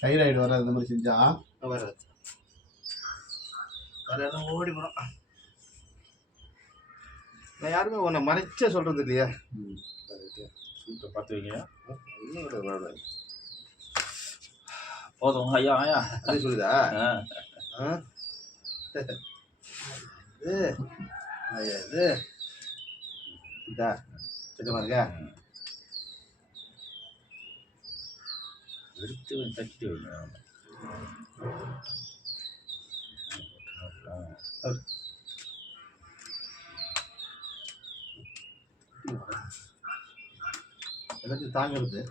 Thyroid வர இந்த மாதிரி செஞ்சா? வராது. வராது ஓடி போகிறோம் நான் யாருமே உன்னை மறைச்சே சொல்கிறது இல்லையா. சூட்டை பார்த்து வைங்க. வராது. போதும் ஐயா ஐயா. அது சொல்லுதா? ஆ. ஆ? இது ஐயா, இது இதா. சுத்தமாக இருக்கா எடுத்து வந்து எல்லாத்தையும் தாங்கிறது.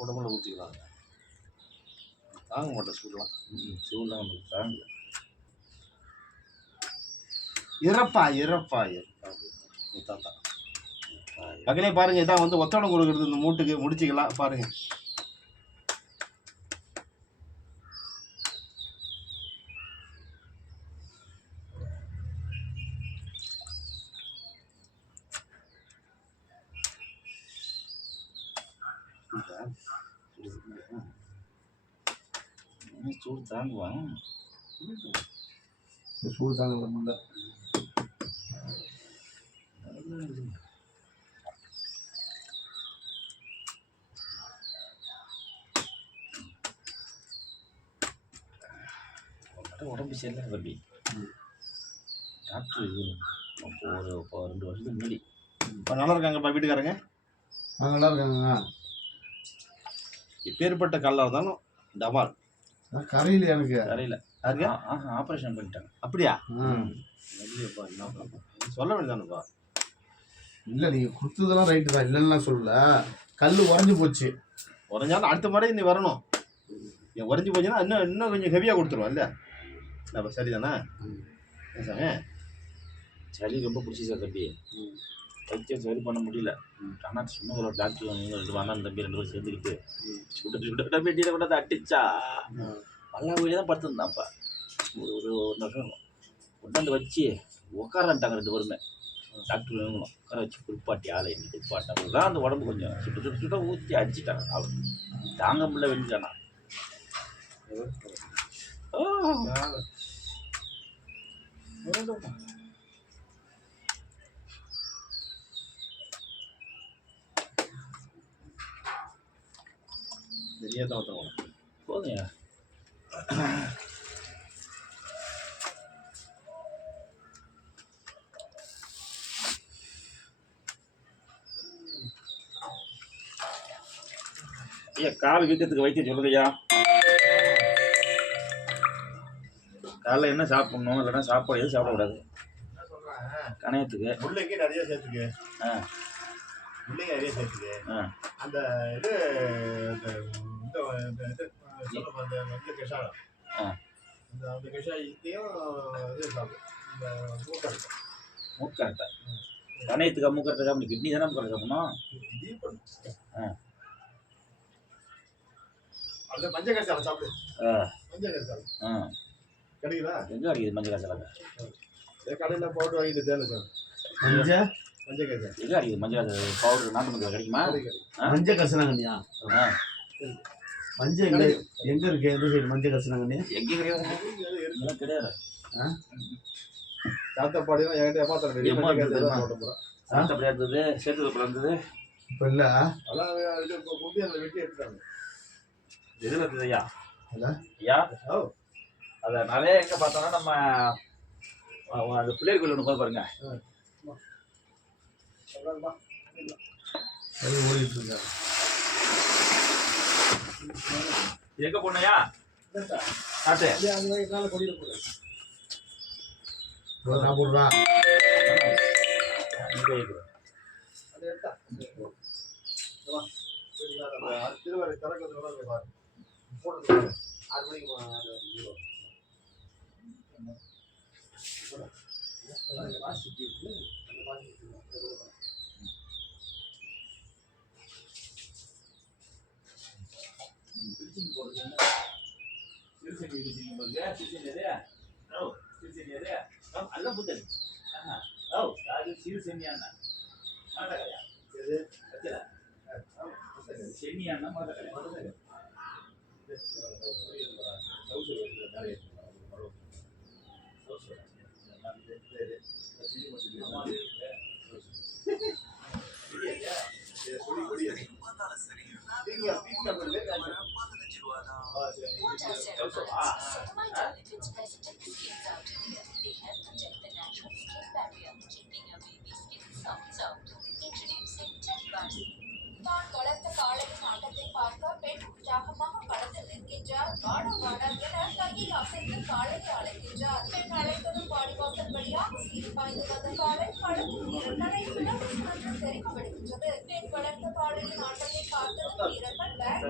உடம்புல ஊற்றிக்கலாம் தாங்க மாட்டேன் சூடலாம். ம், சூடெல்லாம் நமக்கு தாங்க. இறப்பா இறப்பா இறப்பா தாத்தா. பக்கலே பாருங்க இதான் வந்து ஒத்தடம் கொடுக்குறது இந்த மூட்டுக்கு முடிச்சுக்கலாம் பாருங்க. சூடு தாங்குவான் சூடு தாங்க உங்கள்கிட்ட உடம்பு சரியில்லை தம்பி. டாக்டர் இது அப்போ ஒரு இப்போ ரெண்டு வருஷத்துக்கு முன்னாடி. இப்ப நல்லா இருக்காங்கப்பா வீட்டுக்காரங்க? நல்லா இருக்காங்க எப்பேற்பட்ட கல்லா இருந்தாலும் டபால் கரையில் எனக்கு. கரையில். ஆஹா ஆப்ரேஷன் பண்ணிட்டாங்க. அப்படியா? சொல்ல வேண்டியதானப்பா இல்லை நீங்கள் கொடுத்ததெல்லாம் ரைட்டு தான். இல்லைன்னா சொல்லல. கல் உறைஞ்சு போச்சு. உடஞ்சாலும் அடுத்த முறை நீ வரணும். நீ உடஞ்சி போச்சுன்னா இன்னும் இன்னும் கொஞ்சம் ஹெவியாக கொடுத்துருவோம் இல்லை? அப்போ சரிதானே? சாமி? சளி ரொம்ப பிடிச்சி சார் தம்பி வைத்தியம் சரி பண்ண முடியல. ஆனால் சும்மா ஒரு டாக்டர் ரெண்டு வாங்க தம்பி ரெண்டு பேரும் சேர்ந்துக்கிட்டு சுட சுட பெட்டியில் கூட அடிச்சா. பல்லா கோயிலே தான் படுத்துருந்தான்ப்பா. ஒரு ஒரு ஒரு நிமிஷம் கொண்டாந்து வச்சு உட்காரன்ட்டாங்க ரெண்டு பேருமே. டாக்டர் வேணும் உட்கார வச்சு குளிப்பாட்டி ஆளை என்ன குளிப்பாட்டாங்க தான் அந்த உடம்பு கொஞ்சம் சுட்ட சுட்ட சுட்ட ஊற்றி அடிச்சிட்டாங்க ஆள். தாங்க முடியல வெடிச்சானா சரியாக தான் ஒருத்தவங்க போதுங்க ஐயா கால் வீக்கத்துக்கு வைத்தியம் சொல்லுங்க ஐயா காலைல என்ன சாப்பிடணும்? இல்லைன்னா சாப்பாடு எதுவும் சாப்பிடக்கூடாது. கணையத்துக்கு. முள்ளைக்கு நிறைய சேர்த்துக்கு. ஆ. முள்ளைங்க நிறைய சேர்த்துக்கு. ஆ. அந்த இது மூக்கரட்டை. கணையத்துக்கு மூக்கரட்டை சாப்பிட கிட்னி தானே மூக்கரட்டை சாப்பிடணும் இதையும் பண்ணும் ஆ. அந்த மஞ்சள் கஷாயம் சாப்பிடு. ஆ. மஞ்சள் கஷாயம் ஆ. கிடைக்குதா? எங்கே அடிக்குது மஞ்சள் ஏதோ கடையில் போட்டு வாங்கிட்டு தேவை சார். மஞ்சள் மஞ்சள் கஷாயம் எங்கே அடிக்குது மஞ்சள் பவுடர் நாட்டு மஞ்சள் கிடைக்குமா? மஞ்சள் கசனாங்கண்ணியா ஆ. மஞ்சள் எங்க எங்க இருக்கு? எந்த சைடு மஞ்சள் கசனாங்கண்ணி எங்கே கிடையாது. கிடையாது சாத்தப்பாடிலாம் என்கிட்ட ஏமாத்துறது சாத்தப்படி இருந்தது சேத்துப்படி இருந்தது இப்போ இல்லை. அதான் அந்த வெட்டி எடுத்துட்டாங்க. எதில் இருந்தது ஐயா. ஐயா? ஓ. அதை நிறைய எங்கே பார்த்தோம்னா நம்ம அந்த பிள்ளையர் கோயில் ஒன்று போய் பாருங்க. ஓடிட்டு இருக்காரு இது எங்க போனையா இல்ல காட்டு. இது அந்த ஆறு மணிக்கு கொடியில போடு. இவ்வளோ சாப்பிட்றா இங்கே இருக்குது அதை எடுத்தா. இங்க வா. சரிங்களா? அந்த திருவாரூர் திறக்கிறது கூட இங்க பாரு. போடுறது பாரு. ஆறு மணிக்கு வா, ஆறு மணிக்கு வா. அந்த வாசிப்பு இருக்கு. அந்த வாசிப்பு இருக்கு. அது கூட பாரு. சிறுசெடி வச்சிருக்கீங்க பாருங்க சிறுசெடி அது ஓ சிறுசெடி அது ஓ அல்ல புத்தன் ஆஹா ஓ அது சிறுசெடி அண்ணா எது? வச்சல சென்னி அண்ணா மாட்டக்கலையா What தான் வளர்த்த ஆட்டத்தை பார்க்க பெண் உற்சாகமாக களத்தில் நிற்கின்றார் வாடா வாடா என கையில் அசைத்து அழைக்கின்றார் பெண் அழைத்ததும் வாடிவாசல் வழியாக சீறி பாய்ந்து வந்த பிளவு சுழன்று தெரிக்க விடுகின்றது பெண் வளர்த்த காளையின் ஆட்டத்தை பார்த்ததும் வீரர்கள் பேட்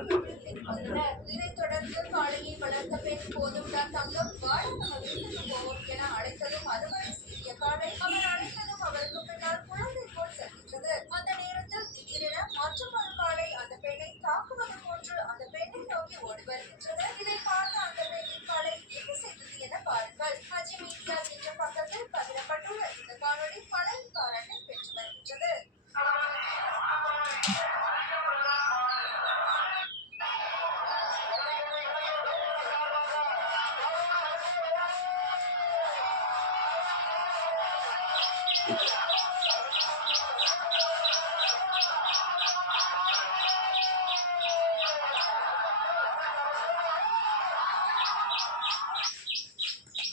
வந்தனர் பிறந்த வளர்த்த பெண் போதும்டா தங்கம் வாழ நம்ம வீட்டுக்கு போவோம் என அழைத்ததும் அதுவரை சிறிய காலை அவர் அழைத்ததும் அவருக்கு பின்னால் குழந்தை போல் செல்கின்றது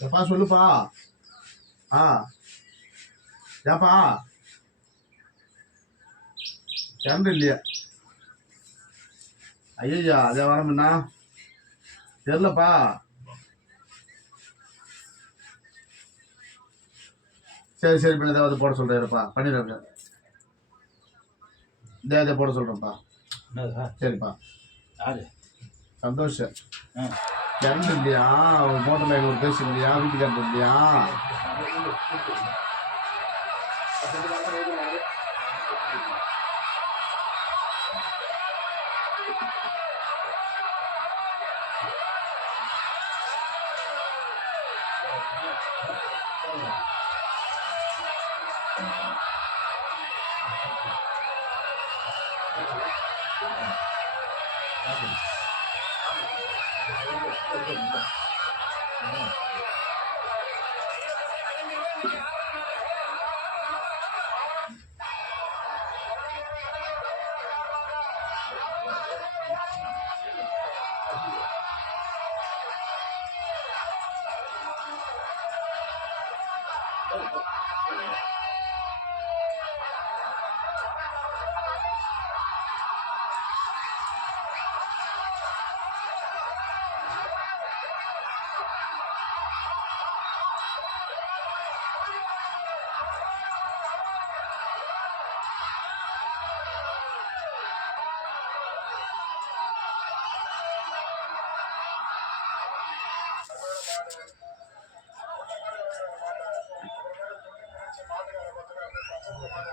எப்பா சொல்லுப்பா. ஆ. ஏப்பா. கரண்ட் இல்லையா. ஐயா அதே வரமுண்ணா தெரிலப்பா சரி சரி பண்ணி ஏதாவது போட சொல்கிறேன்ப்பா பண்ணிடுறேன் இதே இதே போட சொல்கிறேன்ப்பா சரிப்பா. யாரு? சந்தோஷம் ஆ. கரண்ட் இல்லையா மோட்டர் லைன் ஒரு பேச இல்லையா வீட்டு கரண்ட் இல்லையா dụng được அவர்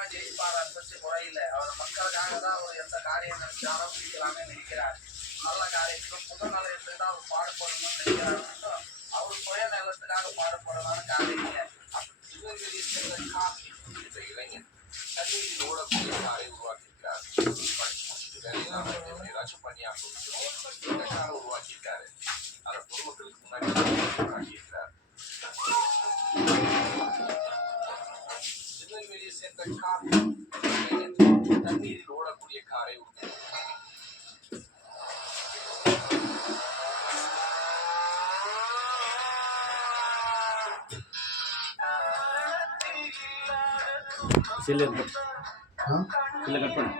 நிச்சயமா ஜெயிப்பார் அதை முறையில் அவர் மக்களுக்காக தான் அவர் எந்த காரியம் நினைச்சாலும் பிடிக்கலாமே நினைக்கிறார். நல்ல காரியத்துக்கும் புது நிலையத்துக்கு தான் அவர் பாடுபடணும்னு நினைக்கிறார் அவர் சுய நிலத்துக்காக பாடுபடலாம்னு காரியம் இல்லை. காரை உருவாக்கியிருக்கிறார் செல்லு செல்லை கட் பண்ணு.